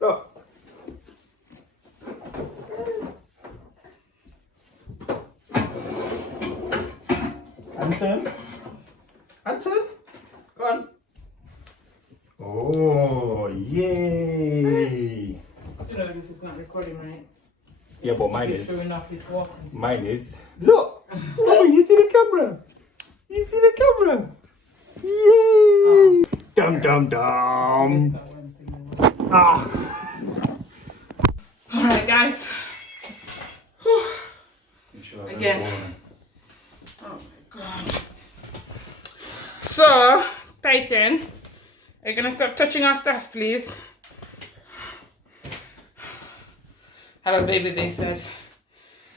Look. Anton? Anton? Go on. Oh, yay! You know this is not recording, right? Yeah, but mine He's is. showing off his walking steps. Mine is. Look! Oh, you see the camera? You see the camera? Yay! Dum dum dum! Ah! Alright, guys. Again. Oh my god. So, Titan, are you gonna stop touching our stuff, please? Have a baby, they said.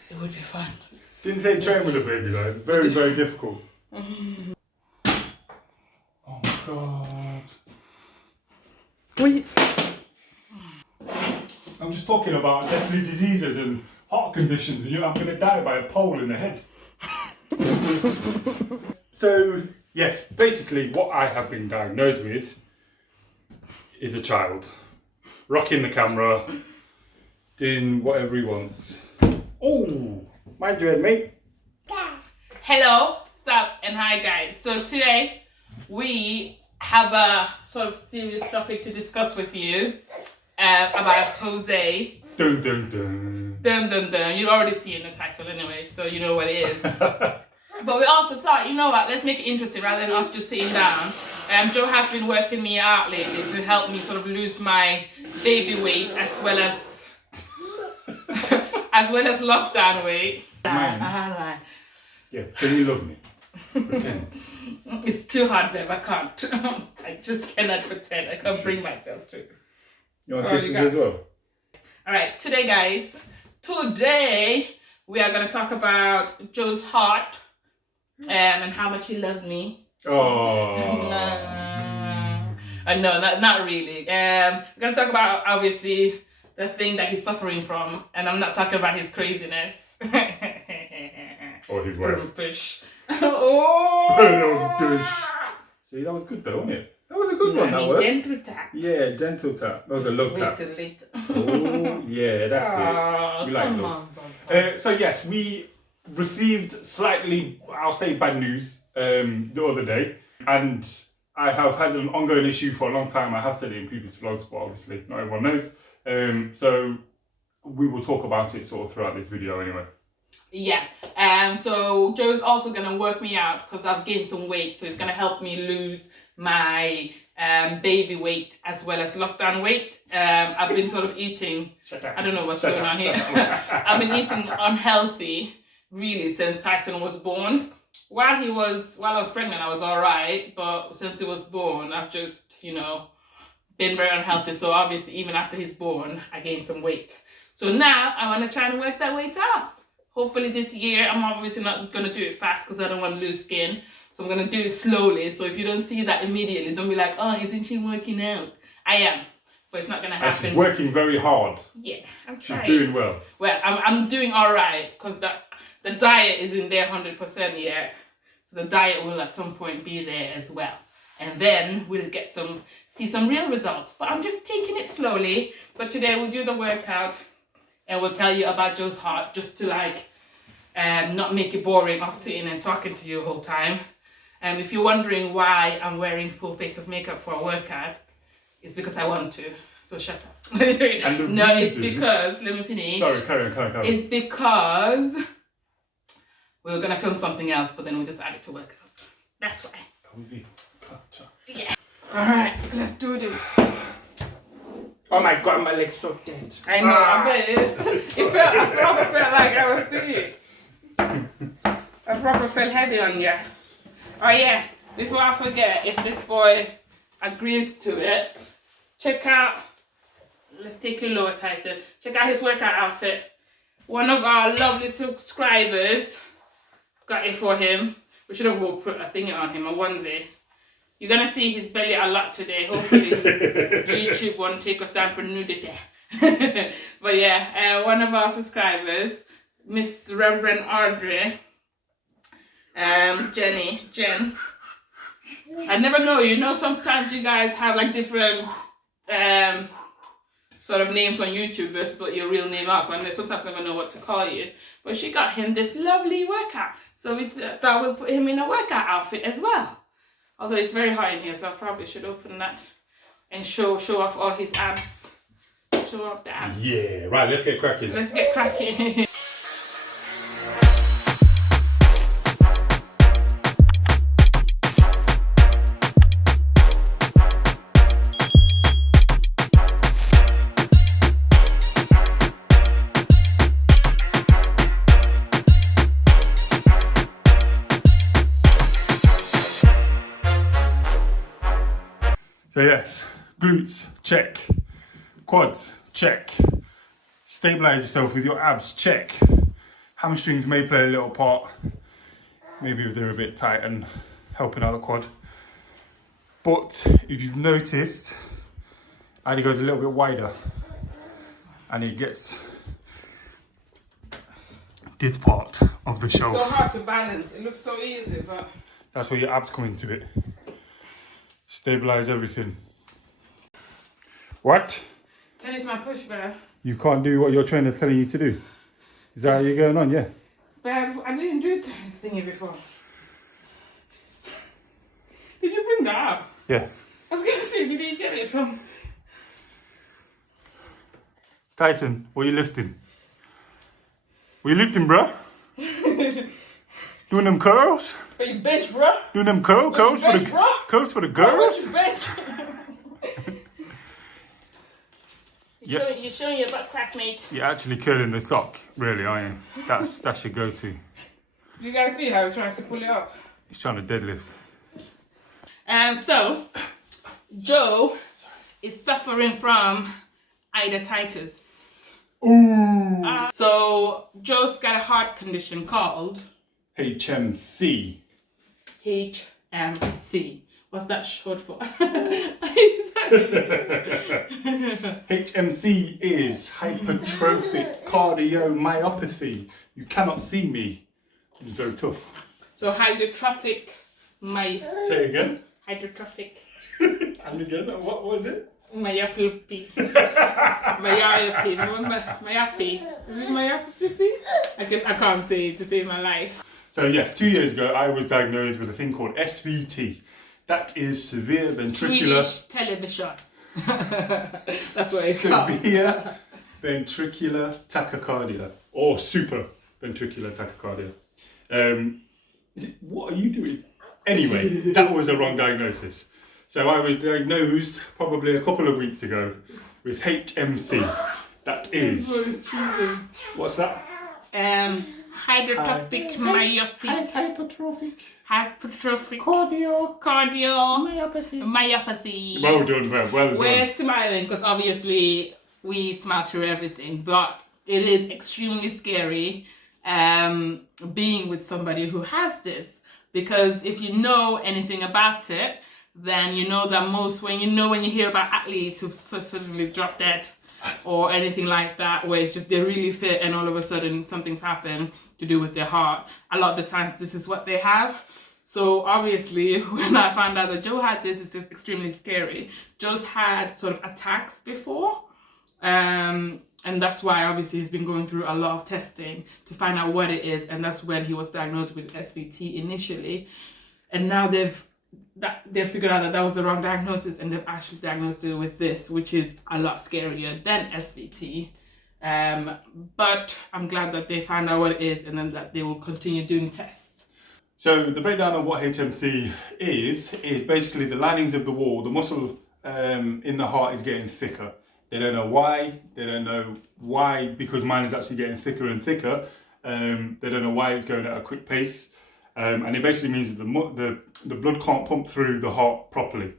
It would be fun. Didn't say train with a baby though, it's very, very difficult. Oh my god. Wait. I'm just talking about deadly diseases and heart conditions, and I'm gonna die by a pole in the head. So, yes, basically what I have been diagnosed with is a child. Rocking the camera, doing whatever he wants. Oh, mind your head, mate. Hello, sup, and hi guys. So today we have a sort of serious topic to discuss with you about Jose. Dun dun dun. Dun dun dun. You already see it in the title anyway, so you know what it is. But we also thought, you know what, let's make it interesting rather than us just sitting down. Joe has been working me out lately to help me sort of lose my baby weight as well as lockdown weight. Mine. Yeah, can you love me? Pretend. It's too hard, babe. I can't. I just cannot pretend. I can't bring myself to. You want kisses as well? Alright, today guys, we are going to talk about Joe's heart and how much he loves me. Oh. No, not really. We're going to talk about, obviously, the thing that he's suffering from, and I'm not talking about his craziness. Or his wife. Fish. Oh! See, that was good though, wasn't it? That was a good one, that was. Gentle tap. Yeah, gentle tap. That was a love tap. Wait till later. Oh, yeah, that's it. We like love. So yes, we received slightly, I'll say bad news the other day. And I have had an ongoing issue for a long time. I have said it in previous vlogs, but obviously not everyone knows. So we will talk about it sort of throughout this video anyway. Yeah, so Joe's also gonna work me out because I've gained some weight, so he's gonna help me lose my baby weight as well as lockdown weight. I've been sort of eating, I don't know what's going on here. I've been eating unhealthy really since Titan was born. While I was pregnant, I was alright, but since he was born, I've just, been very unhealthy. So obviously, even after he's born, I gained some weight. So now I want to try and work that weight off. Hopefully this year. I'm obviously not going to do it fast because I don't want to lose skin. So I'm going to do it slowly. So if you don't see that immediately, don't be like, oh, isn't she working out? I am. But it's not going to happen. She's working very hard. Yeah, I'm trying. She's doing well. Well, I'm doing all right because the diet isn't there 100% yet. So the diet will at some point be there as well. And then we'll see some real results. But I'm just taking it slowly. But today we'll do the workout. And we'll tell you about Joe's heart just to not make it boring of sitting and talking to you the whole time. If you're wondering why I'm wearing full face of makeup for a workout, it's because I want to. So shut up. No, it's because, let me finish. Sorry, carry on. It's because we were going to film something else, but then we decided to work out. That's why. Cozy culture. Yeah. Alright, let's do this. Oh my god, my leg's so dead. I know, I bet it is. I probably felt like I was doing it. I probably felt heavy on you. Oh yeah, before I forget, if this boy agrees to it, check out, let's take your lower Titan, check out his workout outfit. One of our lovely subscribers got it for him. We should have put a thing on him, a onesie. You're going to see his belly a lot today. Hopefully YouTube won't take us down for nudity. But yeah, one of our subscribers, Miss Reverend Audrey, Jen. I never know, sometimes you guys have like different sort of names on YouTube versus what your real name are. So I know sometimes I don't know what to call you. But she got him this lovely workout. So we thought we'll put him in a workout outfit as well. Although it's very hot in here, so I probably should open that and show off all his abs. Show off the abs. Yeah, right, let's get cracking. Let's get cracking. So yes, glutes, check. Quads, check. Stabilize yourself with your abs, check. Hamstrings may play a little part, maybe if they're a bit tight and helping out the quad. But if you've noticed, Adi goes a little bit wider and he gets this part of the shelf. It's so hard to balance. It looks so easy, but... That's where your abs come into it. Stabilize everything. What? Tennis my push bear. You can't do what your trainer's telling you to do. Is that how you're going on? Yeah. But I didn't do tennis thingy before. Did you bring that up? Yeah. I was gonna say, did you get it from? Titan, what are you lifting? What are you lifting, bruh? Doing them curls? Are you bench, bruh? Doing them curls for bench, the bruh? curls for the girls? Bench. Yeah. You're showing your butt crack, mate. You're actually curling the sock, really, aren't you? That's your go-to. You guys see how he tries to pull it up? He's trying to deadlift. So, Joe is suffering from iriditis. Ooh. So, Joe's got a heart condition called HMC. HMC. What's that short for? HMC is hypertrophic cardiomyopathy. You cannot see me. This is very tough. So hydrotrophic Say it again. hydrotrophic And again, what was it? myopathy. Myopathy. Is it myopathy? I can't say it to save my life. So yes, 2 years ago I was diagnosed with a thing called SVT. That is severe ventricular... Swedish television. That's what it's called. Severe ventricular tachycardia. Or super ventricular tachycardia. What are you doing? Anyway, that was a wrong diagnosis. So I was diagnosed probably a couple of weeks ago with HMC. That is... What's that? Hydrotrophic myopathy. Hypertrophic myopathy. Well done, well We're done. smiling because obviously we smile through everything, but it is extremely scary being with somebody who has this, because if you know anything about it, then you know that when you hear about athletes who've suddenly dropped dead or anything like that, where it's just they're really fit and all of a sudden something's happened to do with their heart, a lot of the times this is what they have. So obviously when I found out that Joe had this, it's just extremely scary. Joe's had sort of attacks before, and that's why obviously he's been going through a lot of testing to find out what it is, and that's when he was diagnosed with SVT initially, and now they've figured out that was the wrong diagnosis, and they've actually diagnosed it with this, which is a lot scarier than SVT. But I'm glad that they found out what it is, and then that they will continue doing tests. So the breakdown of what HMC is basically the linings of the wall, the muscle in the heart is getting thicker. They don't know why. They don't know why, because mine is actually getting thicker and thicker. They don't know why it's going at a quick pace. And it basically means that the blood can't pump through the heart properly.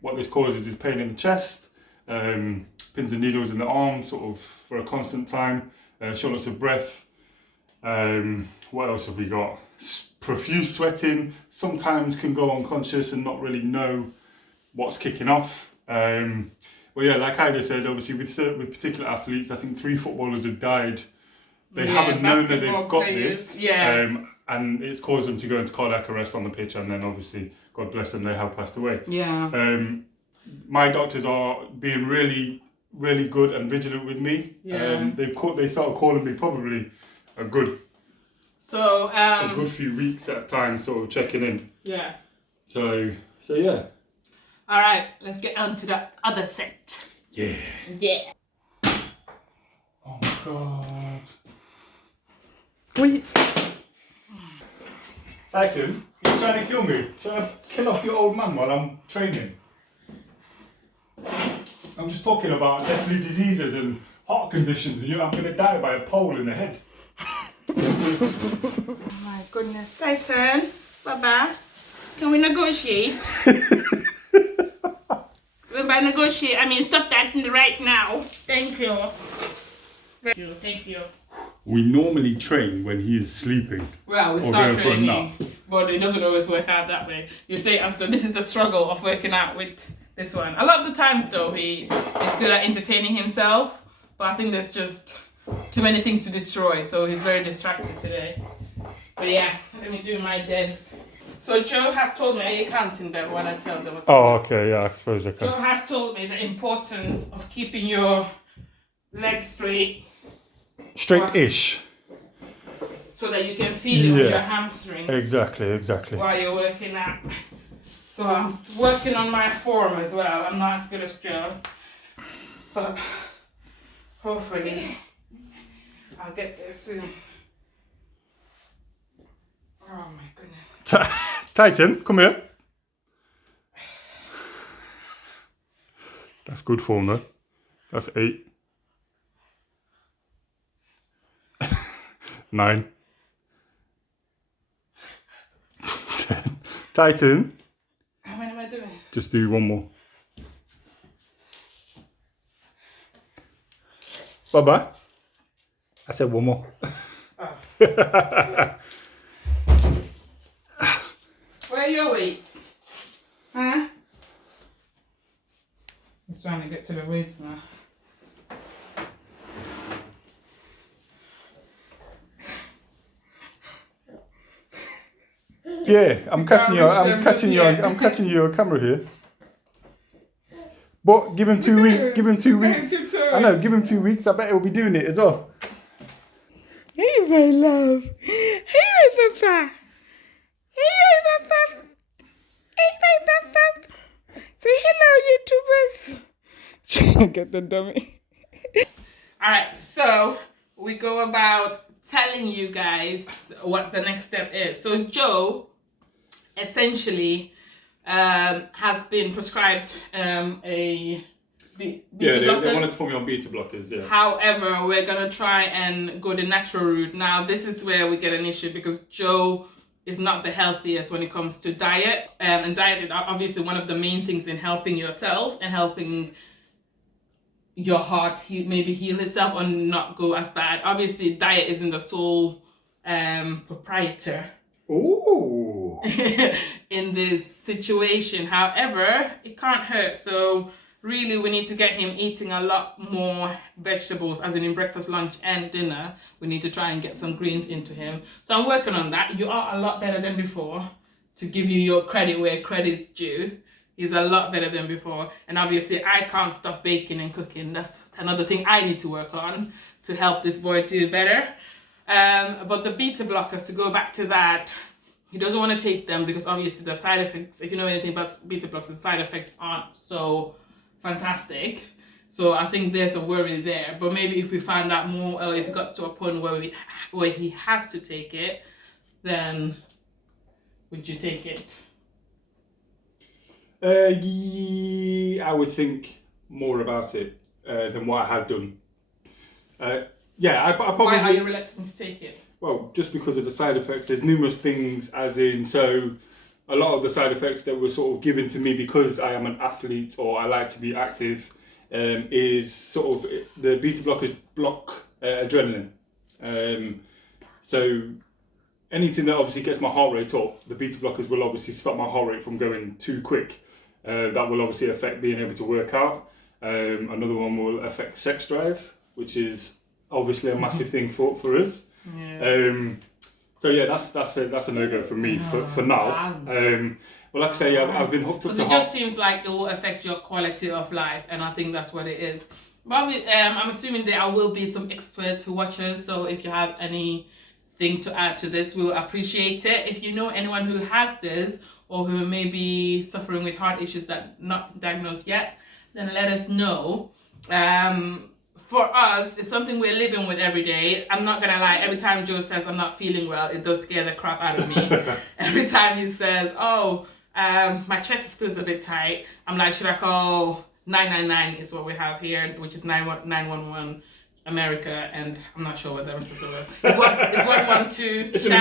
What this causes is pain in the chest, pins and needles in the arm, sort of for a constant time, shortness of breath. What else have we got? Profuse sweating, sometimes can go unconscious and not really know what's kicking off. Well, yeah, like I just said, obviously with particular athletes, I think 3 footballers have died. They haven't known that they've got this. Yeah. And it's caused them to go into cardiac arrest on the pitch, and then obviously, God bless them, they have passed away. Yeah. My doctors are being really, really good and vigilant with me. Yeah. They started calling me probably a good few weeks at a time, sort of checking in. Yeah. So yeah. All right, let's get on to the other set. Yeah. Yeah. Oh my god. Wait. Titan, you're trying to kill me. Trying to kill off your old man while I'm training. I'm just talking about deadly diseases and heart conditions, and I'm going to die by a pole in the head. Oh my goodness, Titan, Baba, can we negotiate? When by negotiate, I mean stop that right now. Thank you. Thank you. We normally train when he is sleeping. Well, we start training, but it doesn't always work out that way. You say as though this is the struggle of working out with this one. A lot of the times though, he is good at entertaining himself, but I think there's just too many things to destroy, so he's very distracted today. But yeah, let me do my dance. So Joe has told me, are you counting them when I tell them? Oh, okay, yeah, I suppose I can. Joe has told me the importance of keeping your legs straight. Straight-ish. So that you can feel it on your hamstrings. Exactly. While you're working out. So I'm working on my form as well. I'm not as good as Joe. But hopefully I'll get there soon. Oh my goodness. Titan, come here. That's good form though. That's 8. 9. 10. Titan. What am I doing? Just do one more. Bye-bye. I said one more. Oh. Where are your weights? Huh? I'm trying to get to the weights now. Yeah, I'm catching you on camera here. But give him 2 weeks. Give him 2 weeks. I know. Give him 2 weeks. I bet he'll be doing it as well. Hey, my love. Hey, my papa. Hey, my papa. Hey, my papa. Say hello, YouTubers. Trying to get the dummy. All right, so we go about telling you guys what the next step is. So Joe essentially has been prescribed a beta blockers. They wanted to put me on beta blockers, yeah. However, we're going to try and go the natural route. Now, this is where we get an issue because Joe is not the healthiest when it comes to diet. And diet is obviously one of the main things in helping yourself and helping your heart maybe heal itself or not go as bad. Obviously, diet isn't the sole proprietor. Ooh. In this situation. However, it can't hurt. So really, we need to get him eating a lot more vegetables, as in breakfast, lunch, and dinner. We need to try and get some greens into him. So I'm working on that. You are a lot better than before. To give you your credit where credit's due. He's a lot better than before. And obviously, I can't stop baking and cooking. That's another thing I need to work on to help this boy do better. But the beta blockers, to go back to that, he doesn't want to take them because obviously the side effects, if you know anything about beta blockers, the side effects aren't so fantastic. So I think there's a worry there. But maybe if we find out more, or if it got to a point where he has to take it, then would you take it? I would think more about it than what I have done. I probably... Why are you reluctant to take it? Well, just because of the side effects. There's numerous things, as in, so a lot of the side effects that were sort of given to me because I am an athlete or I like to be active is sort of the beta blockers block adrenaline. So anything that obviously gets my heart rate up, the beta blockers will obviously stop my heart rate from going too quick. That will obviously affect being able to work out. Another one will affect sex drive, which is obviously a massive thing for us. Yeah. So yeah, that's a no-go for me for now. But like I say, I've been hooked up to it just seems like it will affect your quality of life, and I think that's what it is. But I'm assuming there will be some experts who watch us, so if you have anything to add to this, we'll appreciate it. If you know anyone who has this or who may be suffering with heart issues that not diagnosed yet, then let us know. For us, it's something we're living with every day. I'm not gonna lie, every time Joe says I'm not feeling well, it does scare the crap out of me. Every time he says, oh, my chest feels a bit tight, I'm like, should I call 999 is what we have here, which is 911 America, and I'm not sure what the rest of the world. It's 112. It's an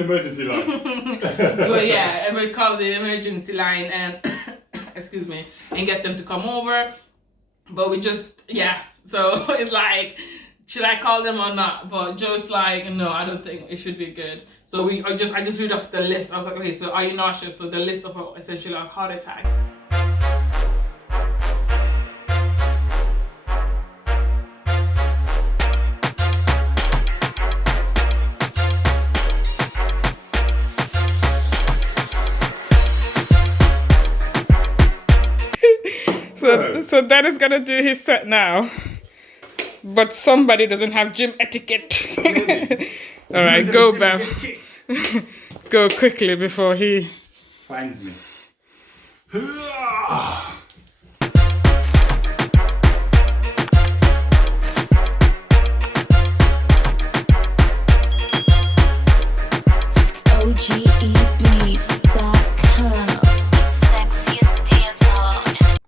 emergency line. But yeah, and we call the emergency line and excuse me, and get them to come over. But we just so it's like, should I call them or not? But Joe's like, no, I don't think it should be good. So I just read off the list. I was like, okay, so are you nauseous? So the list of essentially a heart attack. So that is gonna do his set now, but somebody doesn't have gym etiquette. All right, go, Bam. Go quickly before he finds me.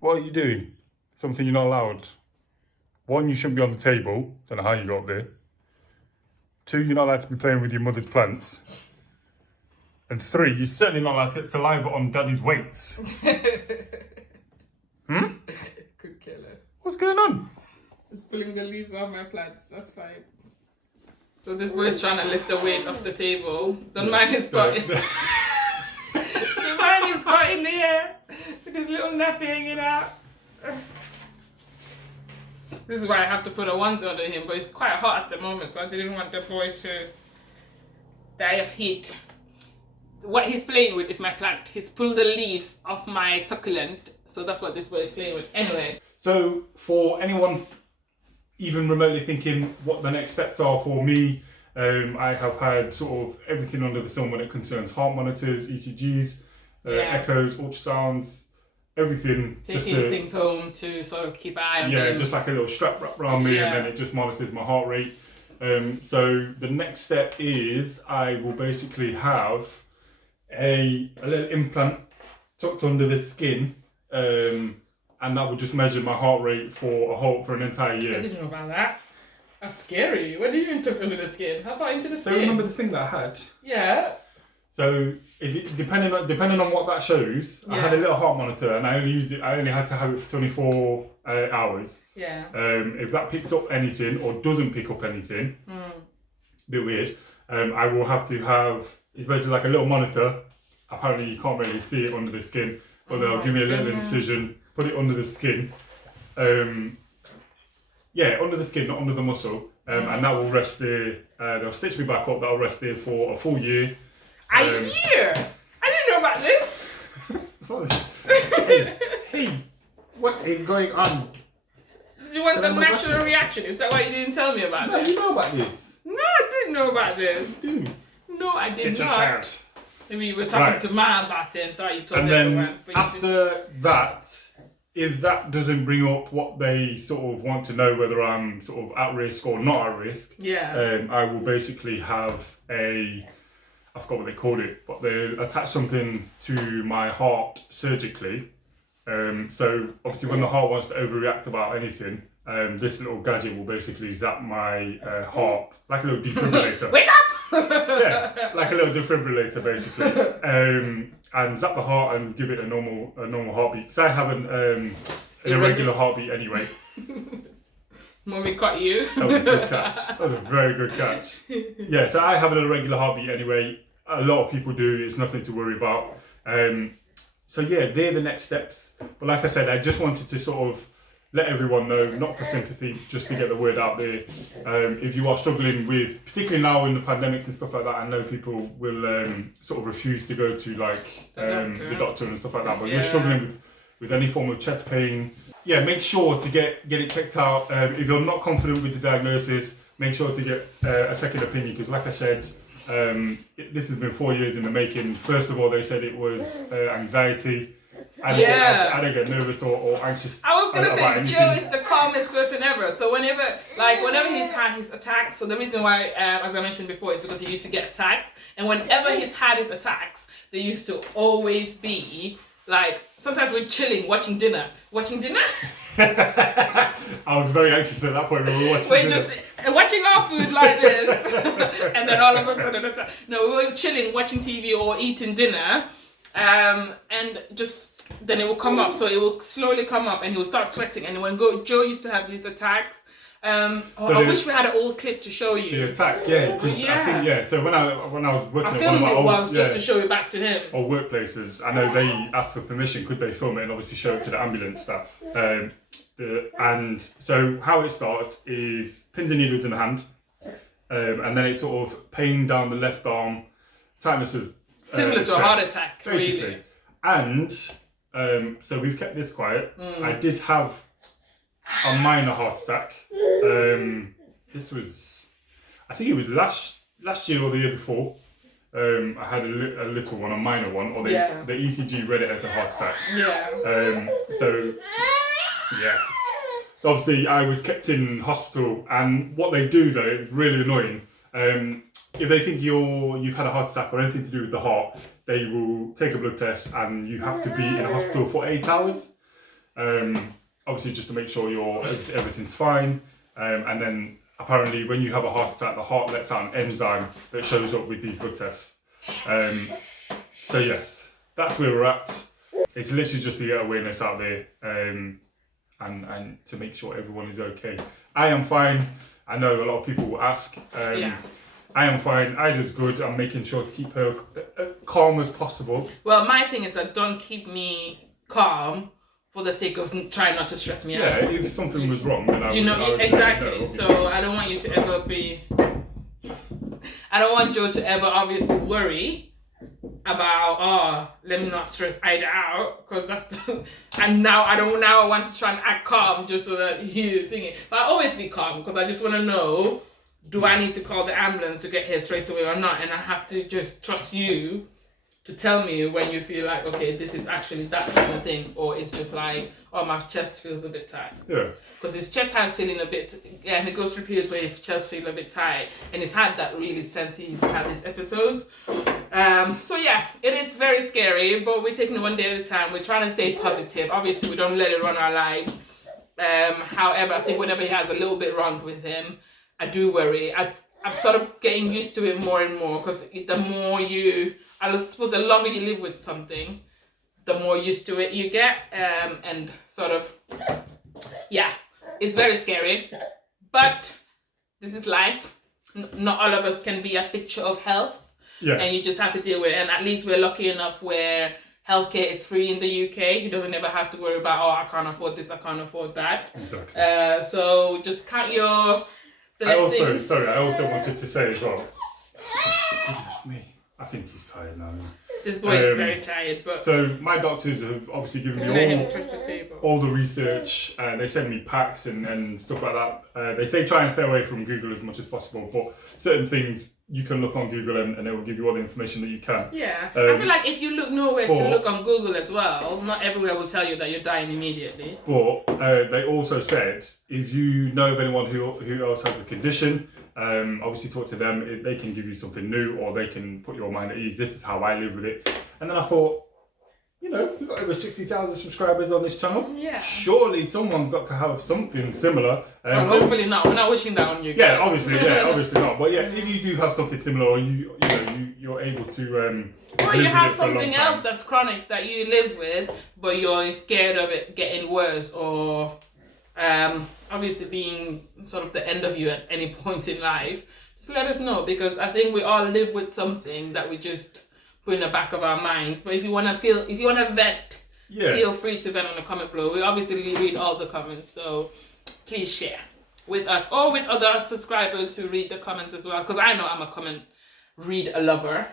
What are you doing? Something you're not allowed. One, you shouldn't be on the table. Don't know how you got up there. Two, you're not allowed to be playing with your mother's plants. And three, you're certainly not allowed to get saliva on daddy's weights. Could kill her. What's going on? Just pulling the leaves off my plants. That's fine. So this boy's trying to lift the weight off the table. Don't mind his butt. Don't mind his butt in the air with his little nappy hanging out. This is why I have to put a onesie under him, but it's quite hot at the moment, so I didn't want the boy to die of heat. What he's playing with is my plant. He's pulled the leaves off my succulent, so that's what this boy is playing with. Anyway. So for anyone even remotely thinking what the next steps are for me, I have had sort of everything under the sun when it concerns heart monitors, ECGs, echoes, ultrasounds, everything. Taking things home to sort of keep an eye on them. Yeah, just like a little strap wrapped around me, and then it just monitors my heart rate. So the next step is I will basically have a little implant tucked under the skin, and that will just measure my heart rate for an entire year. I didn't know about that. That's scary. What do you mean tucked under the skin? How far into the skin? So remember the thing that I had? Yeah. So it depending on what that shows, I had a little heart monitor, and I only had to have it for 24 hours. Yeah. If that picks up anything or doesn't pick up anything, a bit weird. I will have to have. It's basically like a little monitor. Apparently you can't really see it under the skin, but they'll give me a little incision, put it under the skin. Under the skin, not under the muscle, and that will rest there. They'll stitch me back up. That'll rest there for a full year. A year? I didn't know about this. Hey, what is going on? You want a natural reaction? Is that why you didn't tell me about this? No, you know about this. No, I didn't know about this. You do. No, I did not. Child. Maybe you were talking to Ma about it and thought you told and everyone. Then after that, if that doesn't bring up what they sort of want to know, whether I'm sort of at risk or not at risk, I will basically have I forgot what they called it, but they attach something to my heart surgically. So obviously when the heart wants to overreact about anything, this little gadget will basically zap my heart, like a little defibrillator. Wake up! Yeah, like a little defibrillator basically. And zap the heart and give it a normal heartbeat. Because I have an irregular heartbeat anyway. Mommy caught you. That was a good catch. That was a very good catch. Yeah, so I have an irregular heartbeat anyway. A lot of people do. It's nothing to worry about. So yeah, they're the next steps. But like I said, I just wanted to sort of let everyone know, not for sympathy, just to get the word out there. If you are struggling with, particularly now in the pandemics and stuff like that, I know people will sort of refuse to go to like the doctor and stuff like that. But if you're struggling with with any form of chest pain, yeah, make sure to get it checked out. If you're not confident with the diagnosis, make sure to get a second opinion, because like I said, this has been 4 years in the making. First of all, they said it was anxiety. I don't get nervous or anxious. I was gonna say Joe is the calmest person ever. So whenever he's had his attacks, so the reason why, as I mentioned before, is because he used to get attacks, and whenever he's had his attacks, they used to always be like, sometimes we're chilling, watching dinner. I was very anxious at that point when we were watching dinner. Just watching our food like this, and then all of a sudden, we were chilling, watching TV or eating dinner, and just then it will come up. So it will slowly come up, and he will start sweating. And when Joe used to have these attacks, I wish we had an old clip to show you. The attack, yeah. I think, so when I was working I at filmed one of my it once just to show it back to him. Or workplaces, I know they asked for permission, could they film it and obviously show it to the ambulance staff. And so how it starts is pins and needles in the hand, and then it's sort of pain down the left arm, tightness of similar to chest, a heart attack, basically. really. And so we've kept this quiet. I did have a minor heart attack. This was, I think it was last year or the year before. I had a little one, a minor one, or the ECG read it as a heart attack. Yeah. So obviously I was kept in hospital, and what they do though, it's really annoying. If they think you've had a heart attack or anything to do with the heart, they will take a blood test, and you have to be in hospital for 8 hours. Obviously just to make sure everything's fine. And then apparently when you have a heart attack, the heart lets out an enzyme that shows up with these blood tests. So yes, that's where we're at. It's literally just to get awareness out there, and to make sure everyone is okay. I am fine. I know a lot of people will ask. I am fine. I just good. I'm making sure to keep her calm as possible. Well, my thing is that don't keep me calm for the sake of trying not to stress me out. Yeah, if something was wrong, then I would exactly. know. So I don't want you to ever be. I don't want Joe to ever obviously worry about let me not stress Ida out, because that's and now I want to try and act calm just so that you think it. But I always be calm, because I just want to know, do I need to call the ambulance to get here straight away or not? And I have to just trust you to tell me when you feel like, okay, this is actually that kind of thing, or it's just like, oh, my chest feels a bit tight. Yeah. Because his chest has feeling a bit, and it goes through periods where his chest feels a bit tight, and he's had that really since he's had these episodes. So yeah, it is very scary, but we're taking it one day at a time. We're trying to stay positive. Obviously, we don't let it run our lives. However, I think whenever he has a little bit wrong with him, I do worry. I'm sort of getting used to it more and more, because the more I suppose the longer you live with something, the more used to it you get, and sort of, it's very scary, but this is life. Not all of us can be a picture of health, and you just have to deal with it. And at least we're lucky enough where healthcare is free in the UK. You don't ever have to worry about, I can't afford this, I can't afford that. Exactly. So just count your blessings. I also wanted to say as well, goodness me, I think he's tired now. This boy is very tired, but... So my doctors have obviously given me all the research. They send me packs and stuff like that. They say try and stay away from Google as much as possible, but certain things you can look on Google and it will give you all the information that you can. Yeah. I feel like if you look nowhere to look on Google as well, not everywhere will tell you that you're dying immediately. But they also said, if you know of anyone who else has the condition, obviously talk to them. They can give you something new, or they can put your mind at ease. This is how I live with it. And then I thought, we've got over 60,000 subscribers on this channel. Yeah. Surely someone's got to have something similar. Hopefully not. We're not wishing that on you guys. Yeah, obviously not. But yeah, if you do have something similar, or you're able to or you have something else that's chronic that you live with, but you're scared of it getting worse, or obviously being sort of the end of you at any point in life, just let us know, because I think we all live with something that we just put in the back of our minds. But if you want to vent, feel free to vent on the comment below. We obviously read all the comments, so please share with us or with other subscribers who read the comments as well, because I know I'm a comment reader lover.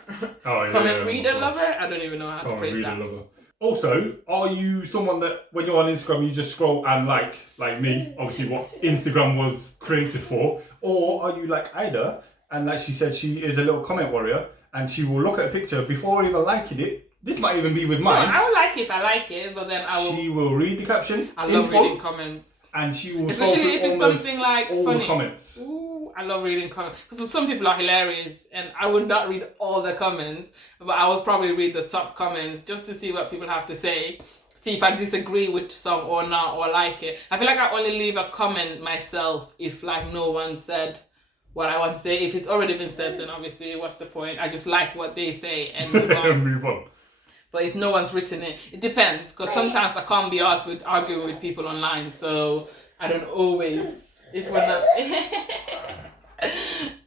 Oh, yeah, comment reader lover? I don't even know how to phrase that. Also, are you someone that when you're on Instagram you just scroll and like me, obviously what Instagram was created for, or are you like Ida and like she said she is a little comment warrior and she will look at a picture before even liking it. This might even be with mine. No, I will like it if I like it, but then I will. She will read the caption. I love reading comments. And she will especially if it's something like all funny. The comments. Ooh, I love reading comments because some people are hilarious, and I would not read all the comments, but I will probably read the top comments just to see what people have to say. See if I disagree with some or not, or like it. I feel like I only leave a comment myself if like no one said what I want to say. If it's already been said, then obviously what's the point? I just like what they say and move on. Move on. But if no one's written it, it depends, because sometimes I can't be asked with arguing with people online, so I don't always, if we're not.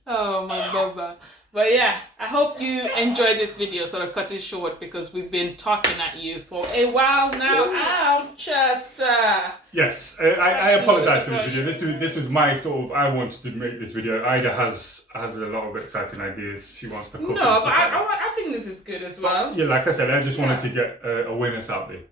Oh my baba. But yeah, I hope you enjoyed this video. Sort of cut it short because we've been talking at you for a while now. Ouch! Yes, I apologize for this video. This was my sort of, I wanted to make this video. Ida has a lot of exciting ideas. She wants to cook. No, but I think this is good as well. Yeah, like I said, I just wanted to get awareness out there.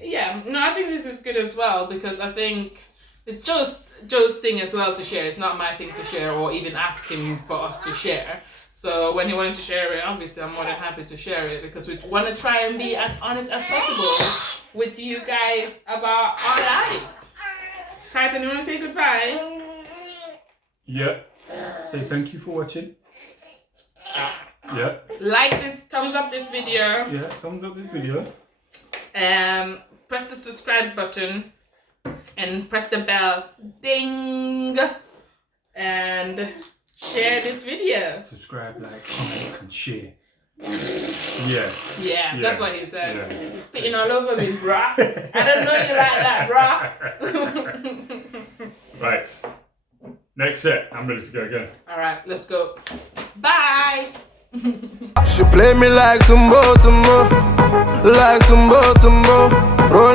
Yeah, no, I think this is good as well because I think it's Joe's thing as well to share. It's not my thing to share or even ask him for us to share. So when he wanted to share it, obviously I'm more than happy to share it because we want to try and be as honest as possible with you guys about our lives. Titan, you want to say goodbye? Yeah. Say thank you for watching. Yeah. Like this, thumbs up this video. Yeah, thumbs up this video. Press the subscribe button and press the bell. Ding! And share this video. Subscribe, like, comment, and share. Yeah. Yeah, that's what he said. Yeah. Spitting all over me, bruh. I don't know you like that, bruh. Right. Next set. I'm ready to go again. Alright, let's go. Bye! She play me like some Baltimore, like some Baltimore.